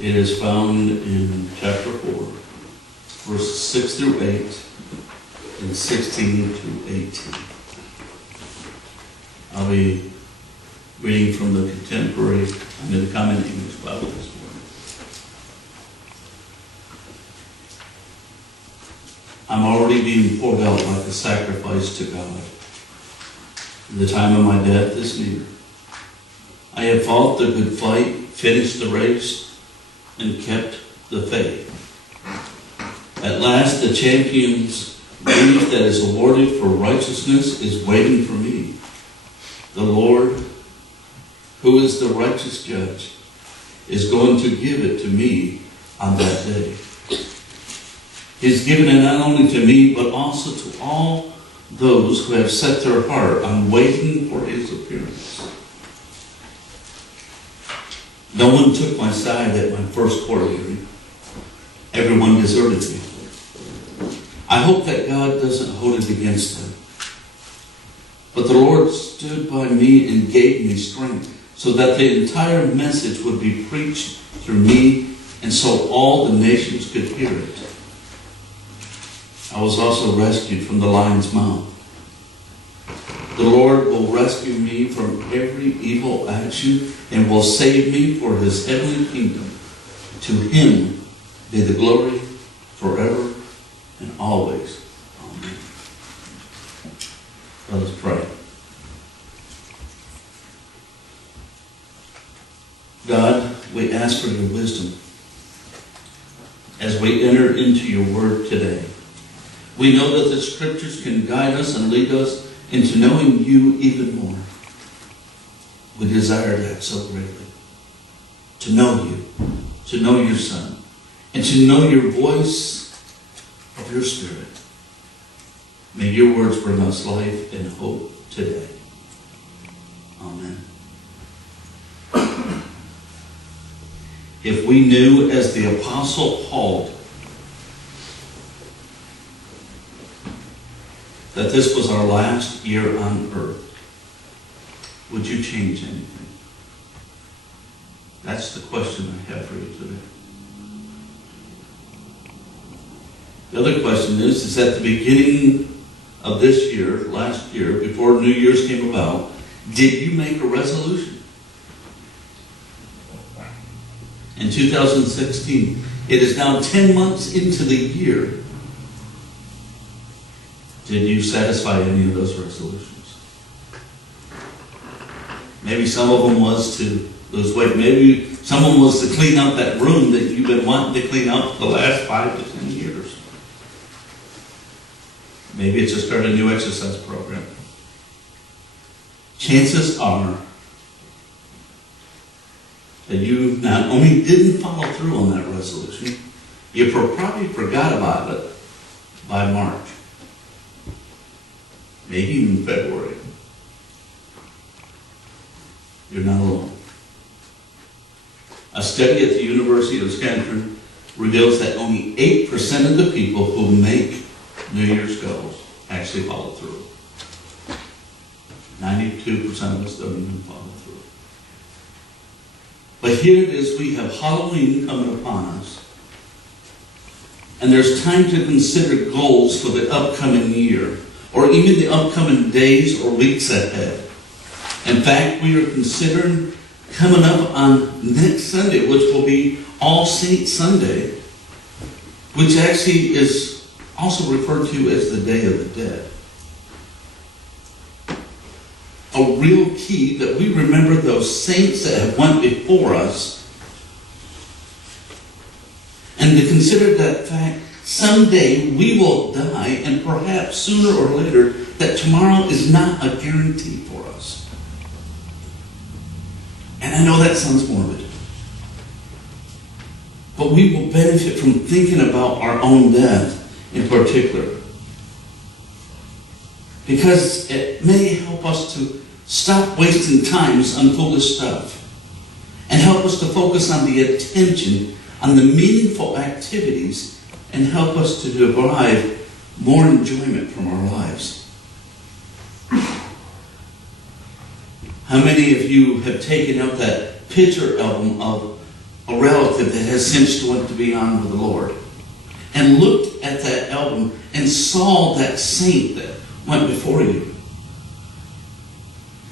It is found in chapter 4, verses 6 through 8 and 16 through 18. I'll be reading from the contemporary, the Common English Bible this morning. I'm already being poured out like a sacrifice to God. The time of my death is near. I have fought the good fight, finished the race, and kept the faith. At last, the champion's wreath that is awarded for righteousness is waiting for me. The Lord, who is the righteous judge, is going to give it to me on that day. He's given it not only to me, but also to all those who have set their heart on waiting for his appearance. No one took my side at my first court hearing. Everyone deserted me. I hope that God doesn't hold it against them. But the Lord stood by me and gave me strength so that the entire message would be preached through me and so all the nations could hear it. I was also rescued from the lion's mouth. The Lord will rescue me from every evil action and will save me for his heavenly kingdom. To him be the glory forever and always. Amen. Let us pray. God, we ask for your wisdom as we enter into your word today. We know that the scriptures can guide us and lead us into knowing you even more. We desire that so greatly. To know you, to know your Son, and to know your voice of your Spirit. May your words bring us life and hope today. Amen. If we knew, as the Apostle Paul, that this was our last year on earth, would you change anything? That's the question I have for you today. The other question is at the beginning of this year, last year, before New Year's came about, did you make a resolution? In 2016, it is now 10 months into the year. Did you satisfy any of those resolutions? Maybe some of them was to lose weight. Maybe someone was to clean up that room that you've been wanting to clean up for the last 5 to 10 years. Maybe it's to start a new exercise program. Chances are that you not only didn't follow through on that resolution, you probably forgot about it by March. Maybe even February. You're not alone. A study at the University of Wisconsin reveals that only 8% of the people who make New Year's goals actually follow through. 92% of us don't even follow through. But here it is, we have Halloween coming upon us. And there's time to consider goals for the upcoming year, or even the upcoming days or weeks ahead. In fact, we are considering coming up on next Sunday, which will be All Saints Sunday, which actually is also referred to as the Day of the Dead. A real key that we remember those saints that have went before us, and to consider that fact, someday we will die, and perhaps sooner or later, that tomorrow is not a guarantee for us. And I know that sounds morbid, but we will benefit from thinking about our own death in particular, because it may help us to stop wasting times on foolish stuff and help us to focus on the attention on the meaningful activities and help us to derive more enjoyment from our lives. How many of you have taken out that picture album of a relative that has since went to be on with the Lord, and looked at that album and saw that saint that went before you,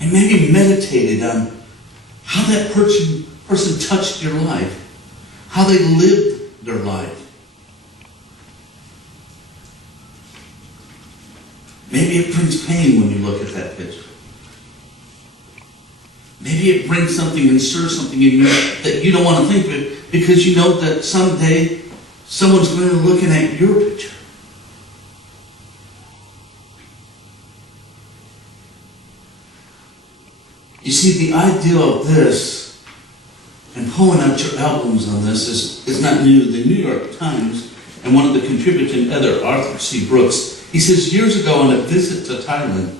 and maybe meditated on how that person touched your life, how they lived their life. Maybe it brings pain when you look at that picture. Maybe it brings something and stirs something in you that you don't want to think of, because you know that someday someone's going to be looking at your picture. You see, the idea of this and pulling out your albums on this is not new. The New York Times and one of the contributing editor, Arthur C. Brooks, he says, years ago on a visit to Thailand,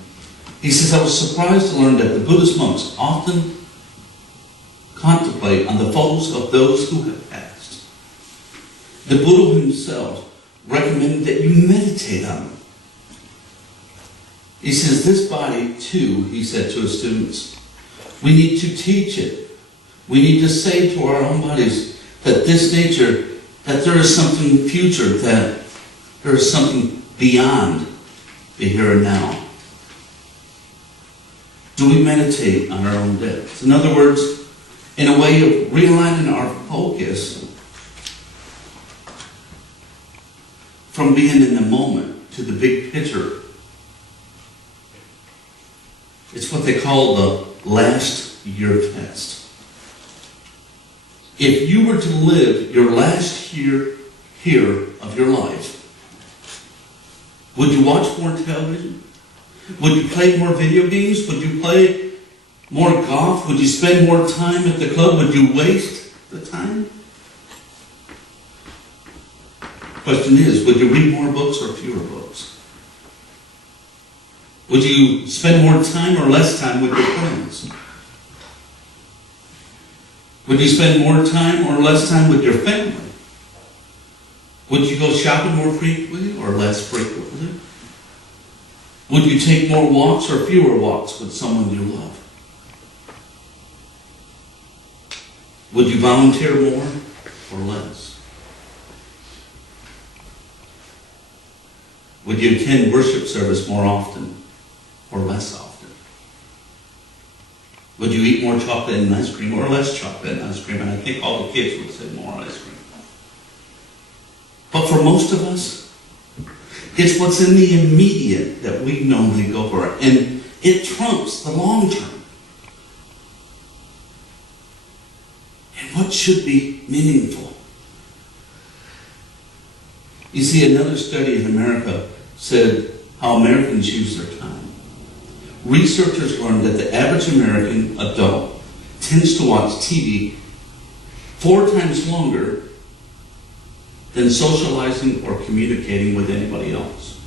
he says, I was surprised to learn that the Buddhist monks often contemplate on the photos of those who have passed. The Buddha himself recommended that you meditate on them. He says, this body, too, he said to his students, we need to teach it. We need to say to our own bodies that this nature, that there is something future, that there is something beyond the here and now. Do we meditate on our own death? In other words, in a way of realigning our focus from being in the moment to the big picture. It's what they call the last year test. If you were to live your last year here of your life, would you watch more television? Would you play more video games? Would you play more golf? Would you spend more time at the club? Would you waste the time? Question is, would you read more books or fewer books? Would you spend more time or less time with your friends? Would you spend more time or less time with your family? Would you go shopping more frequently or less frequently? Would you take more walks or fewer walks with someone you love? Would you volunteer more or less? Would you attend worship service more often or less often? Would you eat more chocolate and ice cream or less chocolate and ice cream? And I think all the kids would say more ice cream. But for most of us, it's what's in the immediate that we normally go for. And it trumps the long term. And what should be meaningful? You see, another study in America said how Americans use their time. Researchers learned that the average American adult tends to watch TV 4 times longer than socializing or communicating with anybody else.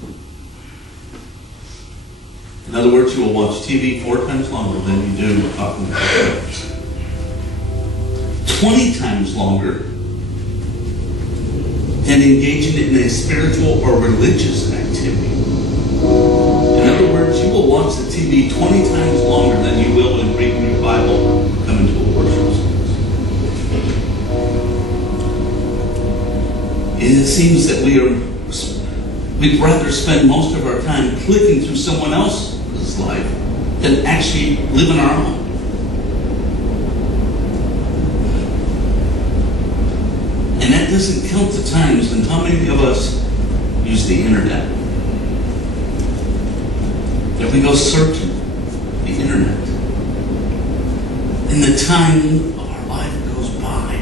In other words, you will watch TV 4 times longer than you do talking to friends. 20 times longer than engaging in a spiritual or religious activity. In other words, you will watch the TV 20 times longer than you will in reading your Bible or coming to a worship service. It seems that we'd rather spend most of our time clicking through someone else's life than actually living our own. And that doesn't count the times and how many of us use the internet. That we go searching the internet. And the time of our life goes by.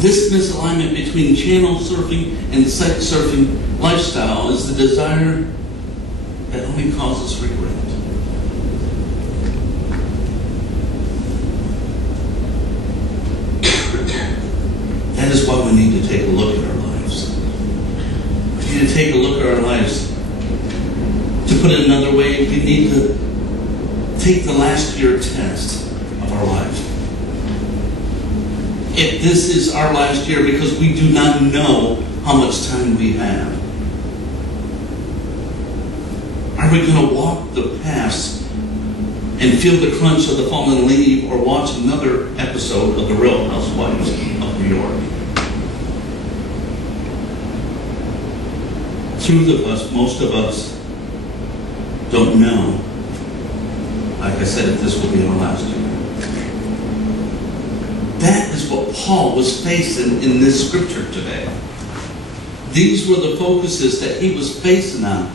This misalignment between channel surfing and site surfing lifestyle is the desire that only causes regret. That is why we need to take a look at our lives. We need to take a look at our lives. To put it another way, we need to take the last year test of our lives. If this is our last year, because we do not know how much time we have, are we going to walk the paths and feel the crunch of the fallen leaf, or watch another episode of The Real Housewives of New York. Truth of us, most of us don't know, like I said, if this will be our last year. That is what Paul was facing in this scripture today. These were the focuses that he was facing on.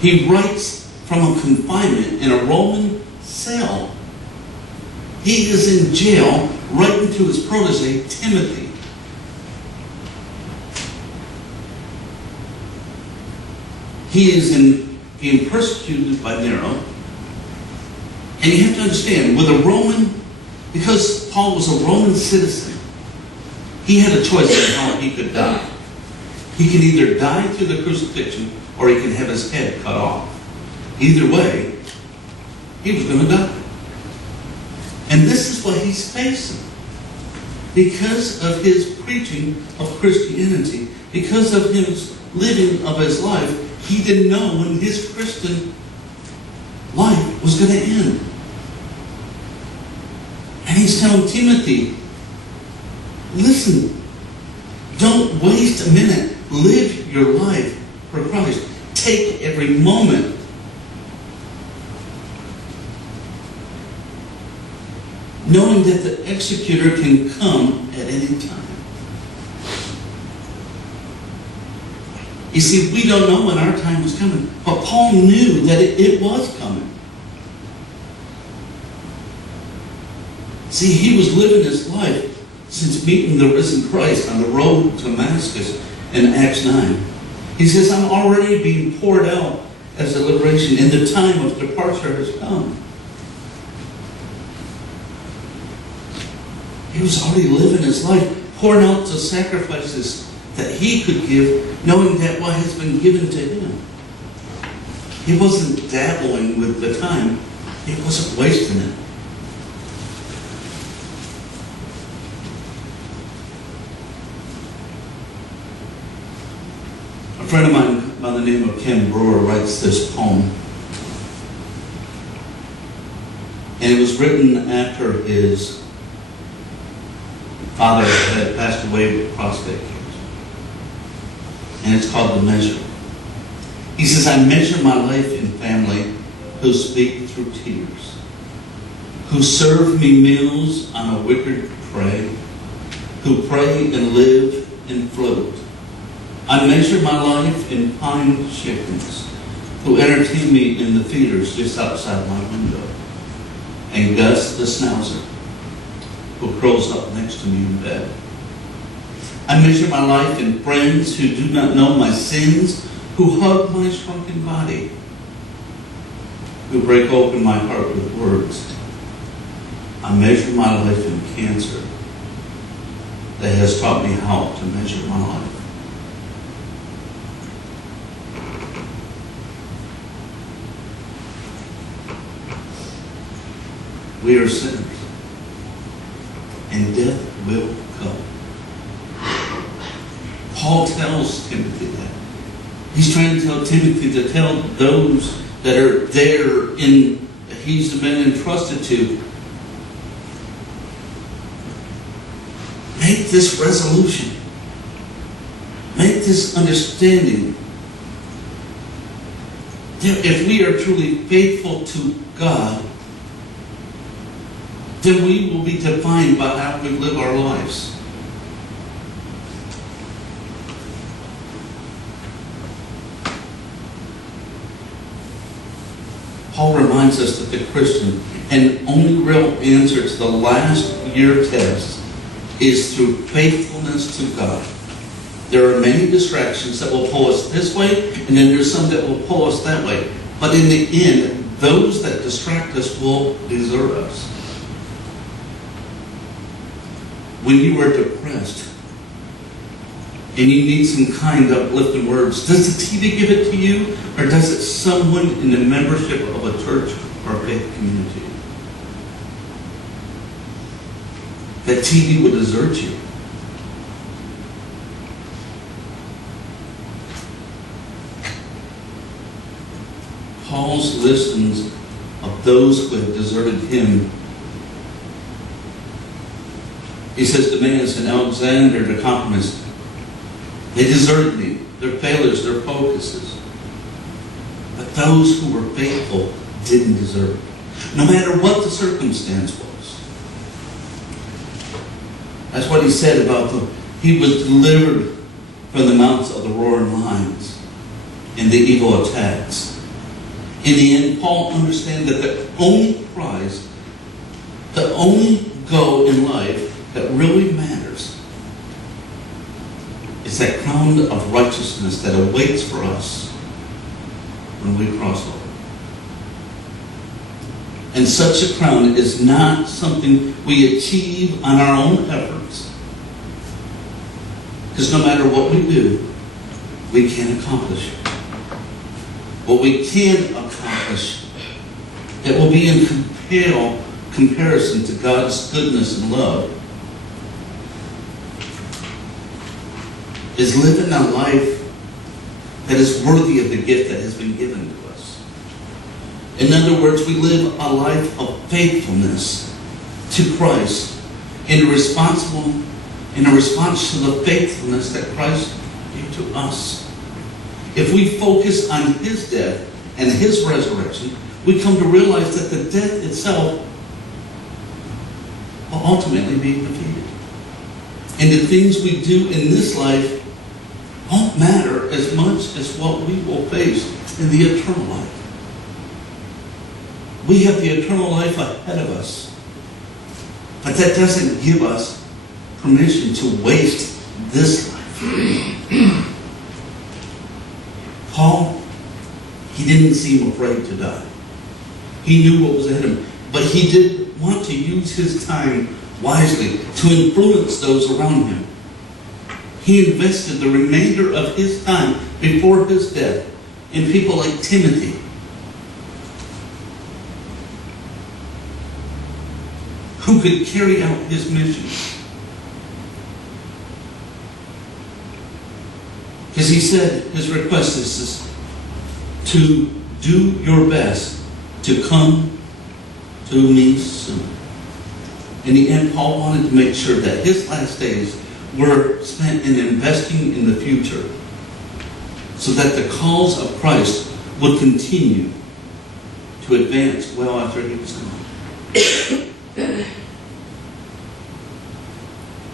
He writes from a confinement in a Roman cell. He is in jail, writing to his protege, Timothy. He is being persecuted by Nero. And you have to understand, with a Roman, because Paul was a Roman citizen, he had a choice of how he could die. He can either die through the crucifixion, or he can have his head cut off. Either way, he was going to die. And this is what he's facing. Because of his preaching of Christianity, because of his living of his life, he didn't know when his Christian life was going to end. And he's telling Timothy, listen, don't waste a minute. Live your life for Christ. Take every moment. Knowing that the executor can come at any time. You see, we don't know when our time is coming. But Paul knew that it was coming. See, he was living his life since meeting the risen Christ on the road to Damascus in Acts 9. He says, I'm already being poured out as a liberation, and the time of departure has come. He was already living his life, pouring out the sacrifices that he could give, knowing that what has been given to him. He wasn't dabbling with the time. He wasn't wasting it. A friend of mine by the name of Ken Brewer writes this poem. And it was written after his father had passed away with prostate cancer. And it's called The Measure. He says, I measure my life in family who speak through tears, who serve me meals on a wicked tray, who pray and live and float. I measure my life in pine chickens, who entertain me in the feeders just outside my window, and Gus the schnauzer, who curls up next to me in bed. I measure my life in friends who do not know my sins, who hug my shrunken body, who break open my heart with words. I measure my life in cancer that has taught me how to measure my life. We are sinners, and death will come. Paul tells Timothy that. He's trying to tell Timothy to tell those that are there he's been entrusted to. Make this resolution. Make this understanding. That if we are truly faithful to God, then we will be defined by how we live our lives. Paul reminds us that the Christian and only real answer to the last year test is through faithfulness to God. There are many distractions that will pull us this way, and then there's some that will pull us that way. But in the end, those that distract us will desert us. When you are depressed and you need some kind of uplifting words, does the TV give it to you, or does it someone in the membership of a church or a faith community? That TV will desert you. Paul's listens those who have deserted him. He says, Demas and Alexander, the compromised, they deserted me. Their failures, their focuses. But those who were faithful didn't desert. No matter what the circumstance was. That's what he said about them. He was delivered from the mouths of the roaring lions and the evil attacks. In the end, Paul understands that the only prize, the only goal in life that really matters is that crown of righteousness that awaits for us when we cross over. And such a crown is not something we achieve on our own efforts. Because no matter what we do, we can't accomplish it. What we can accomplish, it will be in comparison to God's goodness and love, is living a life that is worthy of the gift that has been given to us. In other words, we live a life of faithfulness to Christ in response to the faithfulness that Christ gave to us. If we focus on his death and his resurrection, we come to realize that the death itself will ultimately be defeated. And the things we do in this life won't matter as much as what we will face in the eternal life. We have the eternal life ahead of us. But that doesn't give us permission to waste this life. Paul, he didn't seem afraid to die. He knew what was ahead of him. But he did want to use his time wisely to influence those around him. He invested the remainder of his time before his death in people like Timothy, who could carry out his mission. Because he said his request is to do your best to come to me soon. In the end, Paul wanted to make sure that his last days were spent in investing in the future so that the cause of Christ would continue to advance well after he was gone.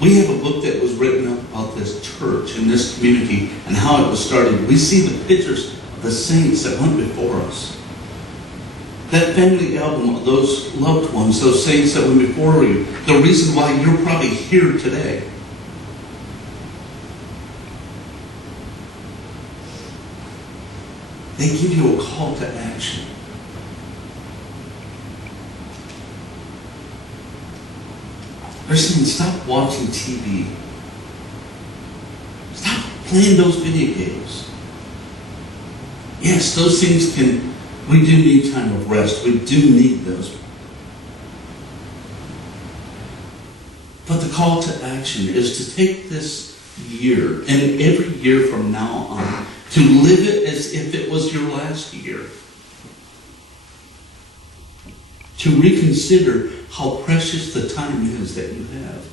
We have a book that was written about this church and this community and how it was started. We see the pictures of the saints that went before us. That family album of those loved ones, those saints that went before you, the reason why you're probably here today. They give you a call to action. They're saying, stop watching TV. Stop playing those video games. Yes, those things we do need time of rest. We do need those. But the call to action is to take this year and every year from now on to live it as if it was your last year. To reconsider how precious the time is that you have.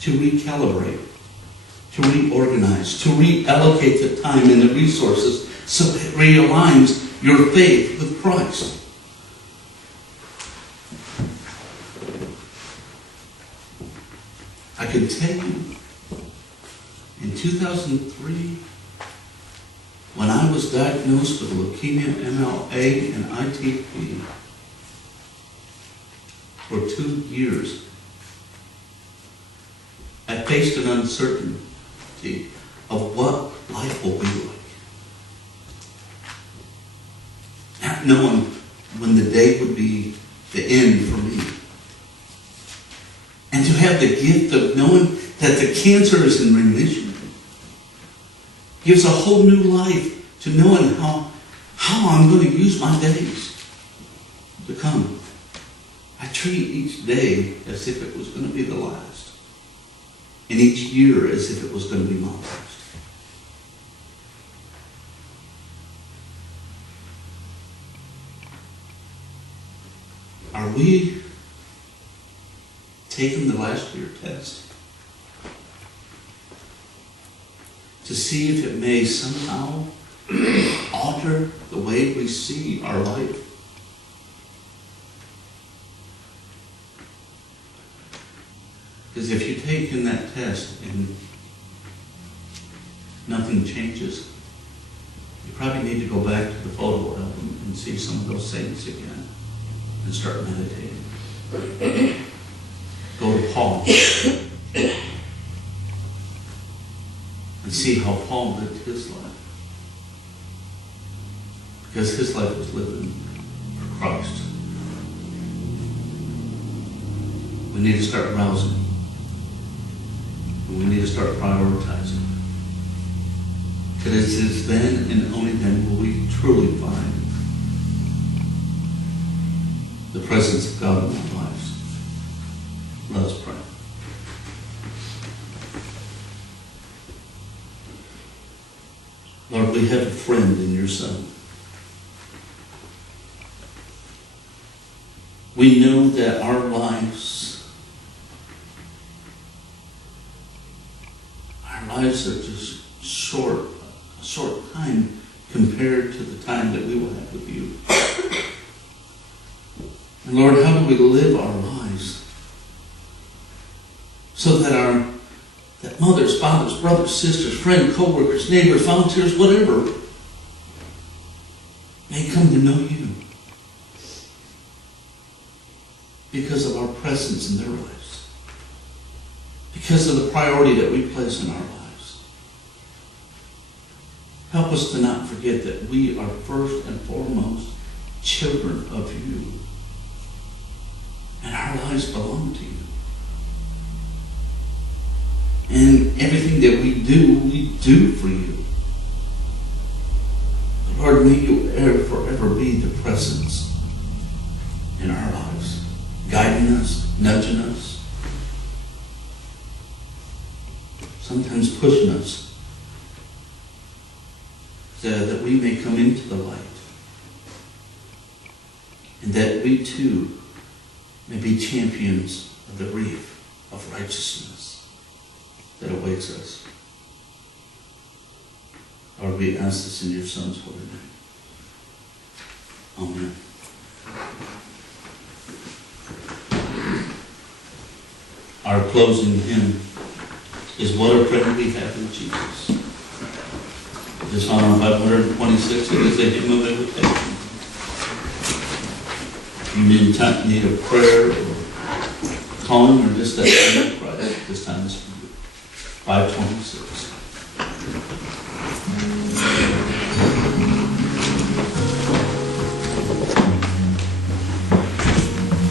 To recalibrate, to reorganize, to reallocate the time and the resources so it realigns your faith with Christ. I can tell you, in 2003, when I was diagnosed with leukemia, MLA, and ITP, for 2 years, I faced an uncertainty of what life will be like. Not knowing when the day would be the end for me. And to have the gift of knowing that the cancer is in remission gives a whole new life to knowing how I'm going to use my days to come. I treat each day as if it was going to be the last. And each year as if it was going to be my last. are we taking the last year test to see if it may somehow alter the way we see our life? Because if you take in that test and nothing changes, you probably need to go back to the photo album and see some of those saints again and start meditating. Go to Paul and see how Paul lived his life. Because his life was living for Christ. We need to start rousing. And we need to start prioritizing. Because it is then and only then will we truly find the presence of God in our lives. Let us pray. Lord, we have a friend in your Son. We know that our lives are just a short time compared to the time that we will have with you. And Lord, how do we live our lives so that that mothers, fathers, brothers, sisters, friends, co-workers, neighbors, volunteers, whatever, may come to know you because of our presence in their lives, because of the priority that we place in our lives. Help us to not forget that we are first and foremost children of you, and our lives belong to you. And everything that we do for you. Lord, may you forever be the presence in our lives, guiding us, nudging us, sometimes pushing us, so that we may come into the light, and that we too may be champions of the reef of righteousness that awaits us. Lord, we ask this in your Son's holy name. Amen. Our closing hymn is What a Friend We Have in Jesus. It is Psalm 526. It is a hymn of invitation. You need a prayer or calling or just that kind of Christ. This time is for you. 526.